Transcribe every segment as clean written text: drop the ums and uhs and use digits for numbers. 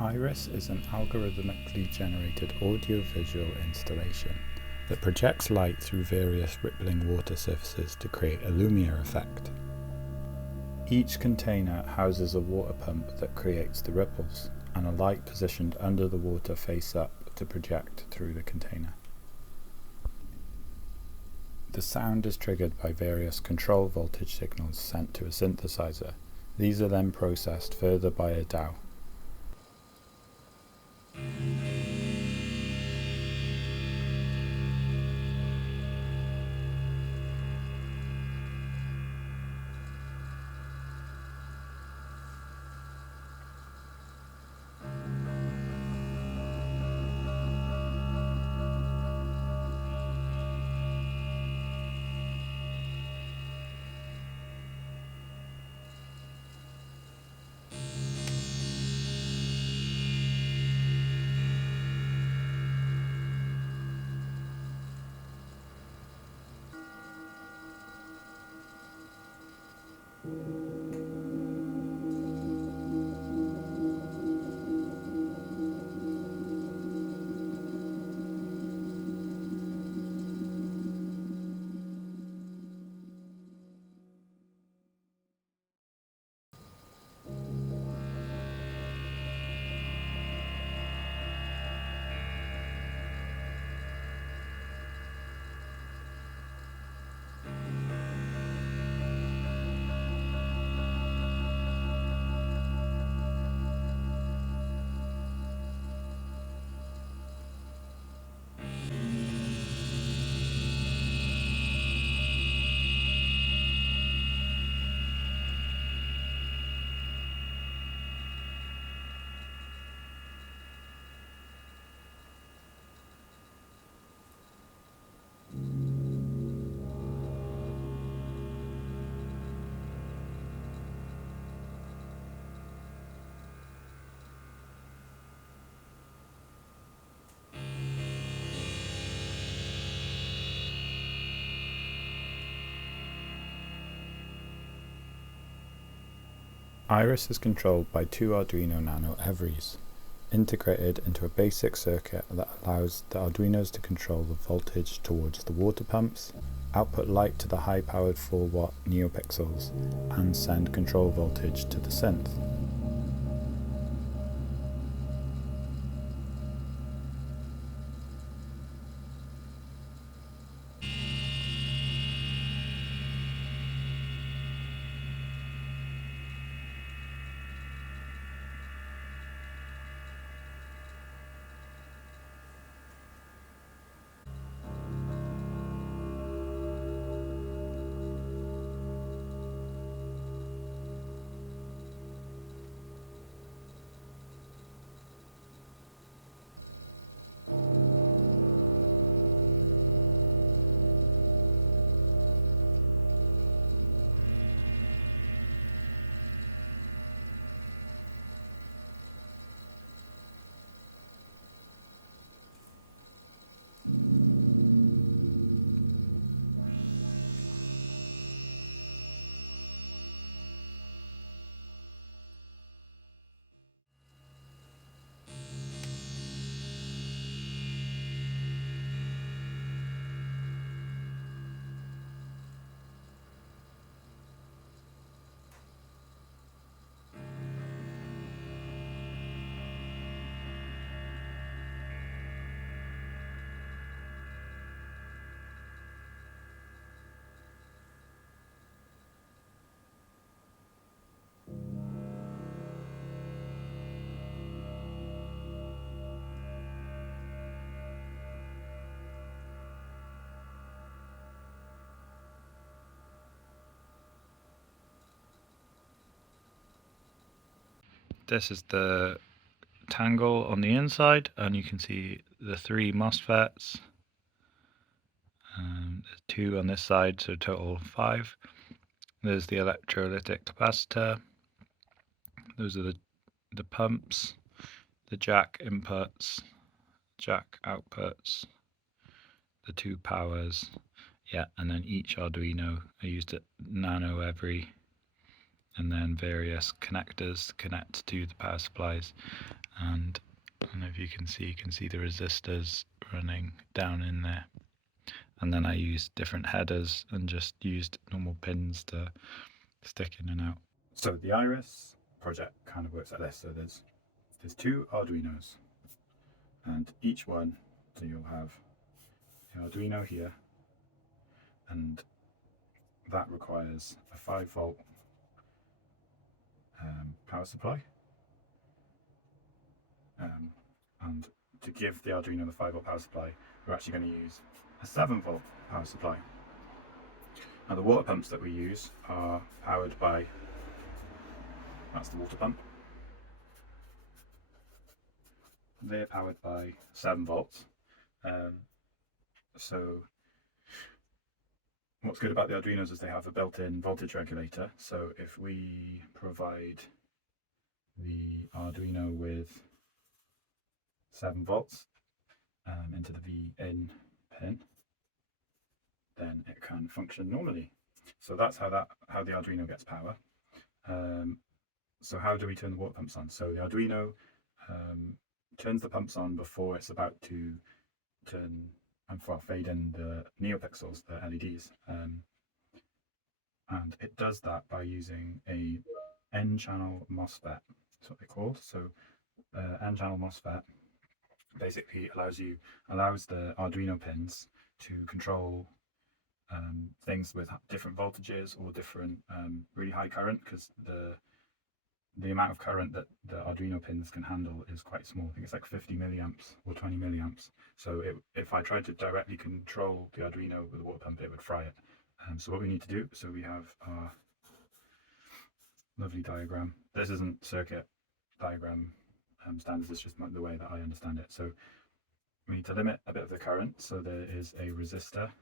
Iris is an algorithmically generated audio-visual installation that projects light through various rippling water surfaces to create a Lumiere effect. Each container houses a water pump that creates the ripples, and a light positioned under the water face up to project through the container. The sound is triggered by various control voltage signals sent to a synthesizer. These are then processed further by a DAW. Iris is controlled by two Arduino Nano Everys, integrated into a basic circuit that allows the Arduinos to control the voltage towards the water pumps, output light to the high-powered 4-watt NeoPixels, and send control voltage to the synth. This is the tangle on the inside, and you can see the 3 MOSFETs. There's 2 on this side, so total 5. There's the electrolytic capacitor. Those are the pumps, the jack inputs, jack outputs, the 2 powers. Yeah, and then each Arduino, I used a Nano Every and then various connectors to connect to the power supplies. And I don't know if you can see the resistors running down in there. And then I used different headers and just used normal pins to stick in and out. So the Iris project kind of works like this. So there's two Arduinos, and each one, so you'll have the Arduino here, and that requires a 5-volt power supply. And to give the Arduino the 5-volt power supply, we're actually going to use a 7-volt power supply. Now the water pumps that we use are powered by, that's the water pump. They're powered by 7 volts. So what's good about the Arduinos is they have a built-in voltage regulator. So if we provide the Arduino with 7 volts into the V-in pin, then it can function normally. So that's how the Arduino gets power. So how do we turn the water pumps on? So the Arduino turns the pumps on before it's about to turn and fade in the NeoPixels, the LEDs. And it does that by using a N-channel MOSFET. That's what they're called. So N-channel MOSFET basically allows the Arduino pins to control things with different voltages or different really high current, because the amount of current that the Arduino pins can handle is quite small. I think it's like 50 milliamps or 20 milliamps. So if I tried to directly control the Arduino with a water pump, it would fry it. So what we need to do, so we have our lovely diagram. This isn't circuit diagram standards, it's just the way that I understand it. So we need to limit a bit of the current. So there is a resistor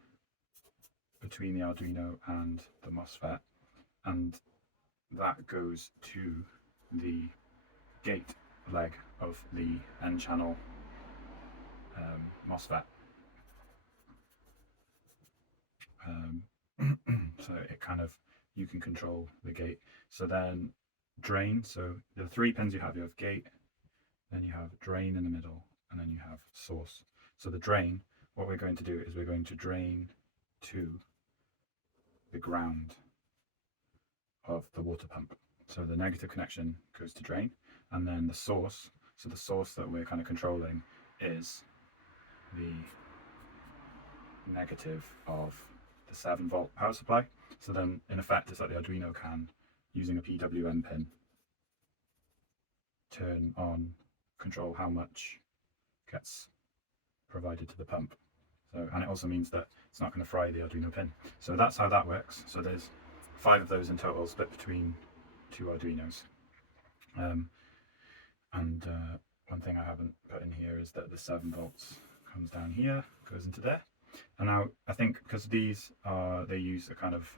between the Arduino and the MOSFET, and that goes to the gate leg of the N-channel MOSFET. So it kind of, you can control the gate. So then drain, so the 3 pins you have gate, then you have drain in the middle, and then you have source. So the drain, what we're going to do is we're going to drain to the ground of the water pump. So the negative connection goes to drain, and then the source, so the source that we're kind of controlling is the negative of the 7-volt power supply. So then in effect it's like the Arduino can, using a PWM pin, turn on, control how much gets provided to the pump. So, and it also means that it's not going to fry the Arduino pin. So that's how that works. So there's 5 of those in total, split between 2 Arduinos. One thing I haven't put in here is that the 7 volts comes down here, goes into there. And now I think because these they use a kind of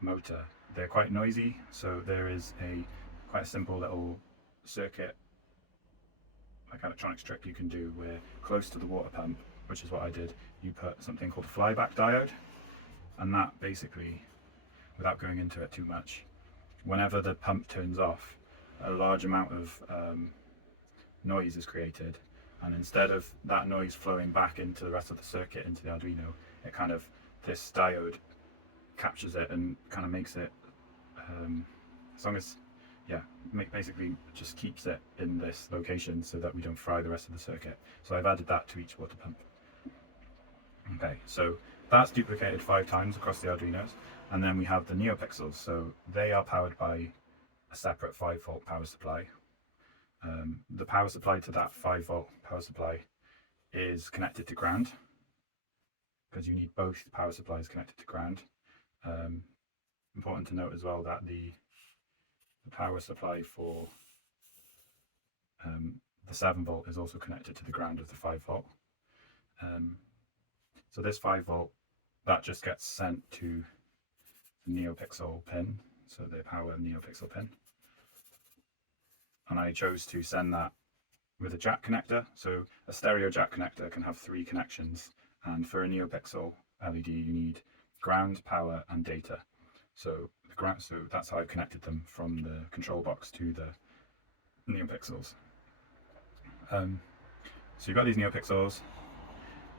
motor, they're quite noisy. So there is quite a simple little circuit, like electronics trick you can do, where close to the water pump, which is what I did, you put something called a flyback diode, and that basically, without going into it too much, whenever the pump turns off, a large amount of noise is created, and instead of that noise flowing back into the rest of the circuit, into the Arduino, it kind of, this diode captures it and kind of makes it, as long as, yeah, basically just keeps it in this location so that we don't fry the rest of the circuit. So I've added that to each water pump. Okay, so that's duplicated 5 times across the Arduinos, and then we have the NeoPixels. So they are powered by a separate 5-volt power supply. The power supply to that 5-volt power supply is connected to ground, because you need both power supplies connected to ground. Important to note as well that the power supply for the 7-volt is also connected to the ground of the 5-volt. So this 5-volt, that just gets sent to the NeoPixel pin, so the power NeoPixel pin. And I chose to send that with a jack connector. So a stereo jack connector can have 3 connections, and for a NeoPixel LED you need ground, power and data. So the ground, so that's how I've connected them from the control box to the NeoPixels. So you've got these NeoPixels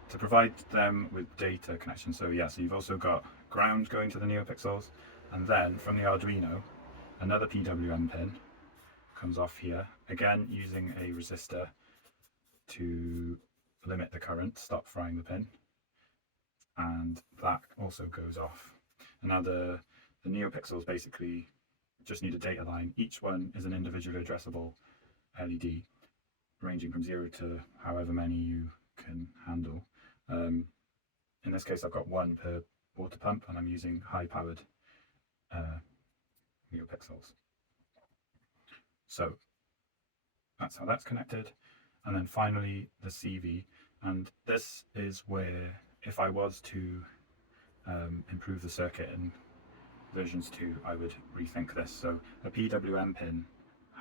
to provide them with data connection. So yeah, so you've also got ground going to the NeoPixels, and then from the Arduino, another PWM pin comes off here, again using a resistor to limit the current, stop frying the pin, and that also goes off. And now the NeoPixels basically just need a data line. Each one is an individually addressable LED, ranging from 0 to however many you can handle. In this case, I've got one per water pump, and I'm using high-powered NeoPixels. So that's how that's connected. And then finally the CV, and this is where, if I was to improve the circuit in versions 2, I would rethink this. So a PWM pin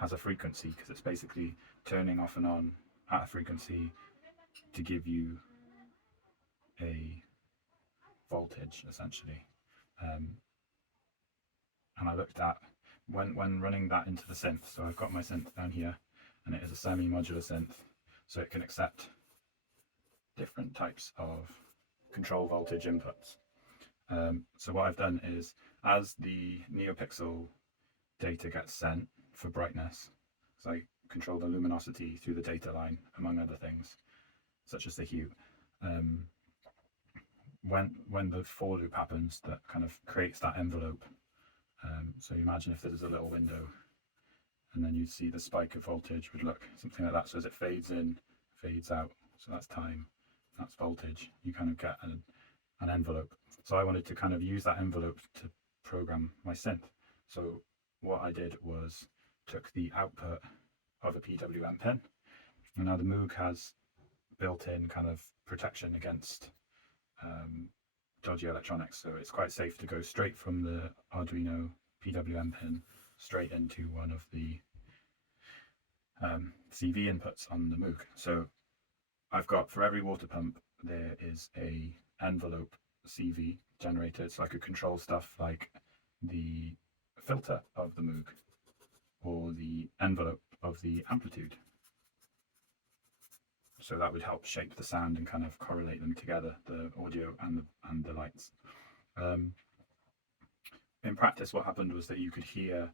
has a frequency because it's basically turning off and on at a frequency to give you a voltage, essentially. And I looked at when running that into the synth. So I've got my synth down here, and it is a semi-modular synth, so it can accept different types of control voltage inputs. So what I've done is, as the NeoPixel data gets sent for brightness, so I control the luminosity through the data line, among other things, such as the hue. When the for loop happens, that kind of creates that envelope. So you imagine if there's a little window, and then you'd see the spike of voltage would look something like that. So as it fades in, fades out, so that's time, that's voltage, you kind of get an envelope. So I wanted to kind of use that envelope to program my synth. So what I did was took the output of a PWM pin, and now the Moog has built-in kind of protection against dodgy electronics, so it's quite safe to go straight from the Arduino PWM pin straight into one of the CV inputs on the Moog. So I've got, for every water pump, there is a envelope CV generated, so I could control stuff like the filter of the Moog or the envelope of the amplitude. So that would help shape the sound and kind of correlate them together, the audio and the lights. In practice, what happened was that you could hear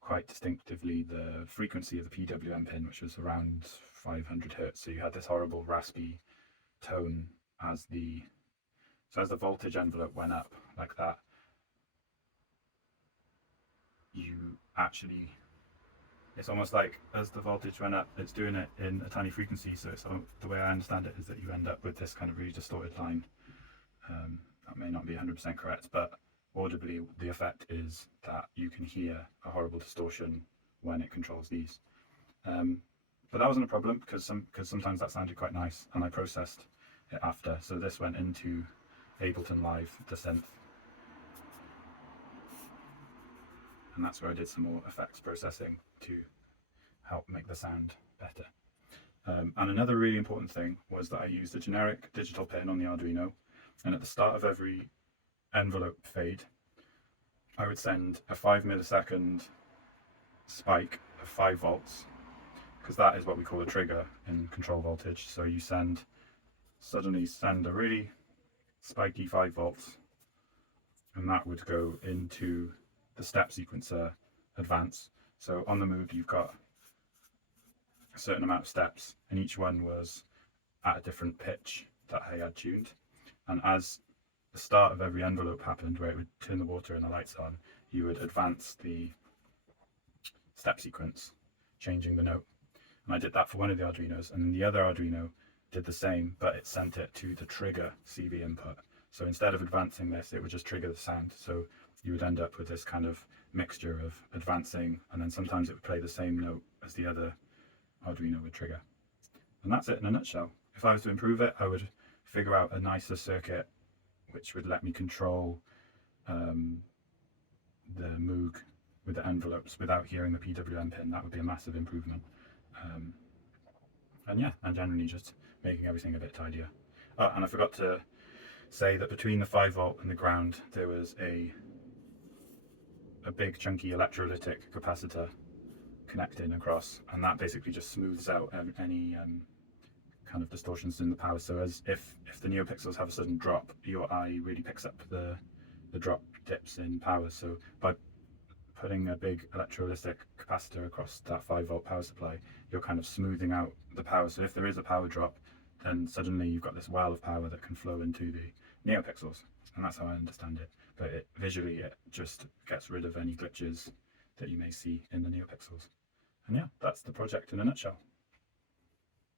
quite distinctively the frequency of the PWM pin, which was around 500 hertz. So you had this horrible raspy tone as the voltage envelope went up like that. It's almost like as the voltage went up, it's doing it in a tiny frequency. So the way I understand it is that you end up with this kind of really distorted line. That may not be 100% correct, but audibly the effect is that you can hear a horrible distortion when it controls these. But that wasn't a problem because sometimes that sounded quite nice, and I processed it after. So this went into Ableton Live, the synth, and that's where I did some more effects processing to help make the sound better. And another really important thing was that I used a generic digital pin on the Arduino, and at the start of every envelope fade, I would send a 5 millisecond spike of 5 volts, because that is what we call a trigger in control voltage. So you suddenly send a really spiky 5 volts, and that would go into the step sequencer advance. So on the Moog, you've got a certain amount of steps, and each one was at a different pitch that I had tuned. And as the start of every envelope happened, where it would turn the water and the lights on, you would advance the step sequence, changing the note. And I did that for one of the Arduinos, and then the other Arduino did the same, but it sent it to the trigger CV input. So instead of advancing this, it would just trigger the sound. So you would end up with this kind of mixture of advancing, and then sometimes it would play the same note as the other Arduino would trigger. And that's it in a nutshell. If I was to improve it, I would figure out a nicer circuit which would let me control the Moog with the envelopes without hearing the PWM pin. That would be a massive improvement. And generally just making everything a bit tidier. Oh, and I forgot to say that between the 5 volt and the ground there was a a big chunky electrolytic capacitor connecting across, and that basically just smooths out any kind of distortions in the power. So as if the neopixels have a sudden drop, your eye really picks up the drop dips in power. So by putting a big electrolytic capacitor across that 5 volt power supply, you're kind of smoothing out the power. So if there is a power drop, then suddenly you've got this well of power that can flow into the neopixels, and that's how I understand it. But visually it just gets rid of any glitches that you may see in the neopixels. And yeah, that's the project in a nutshell.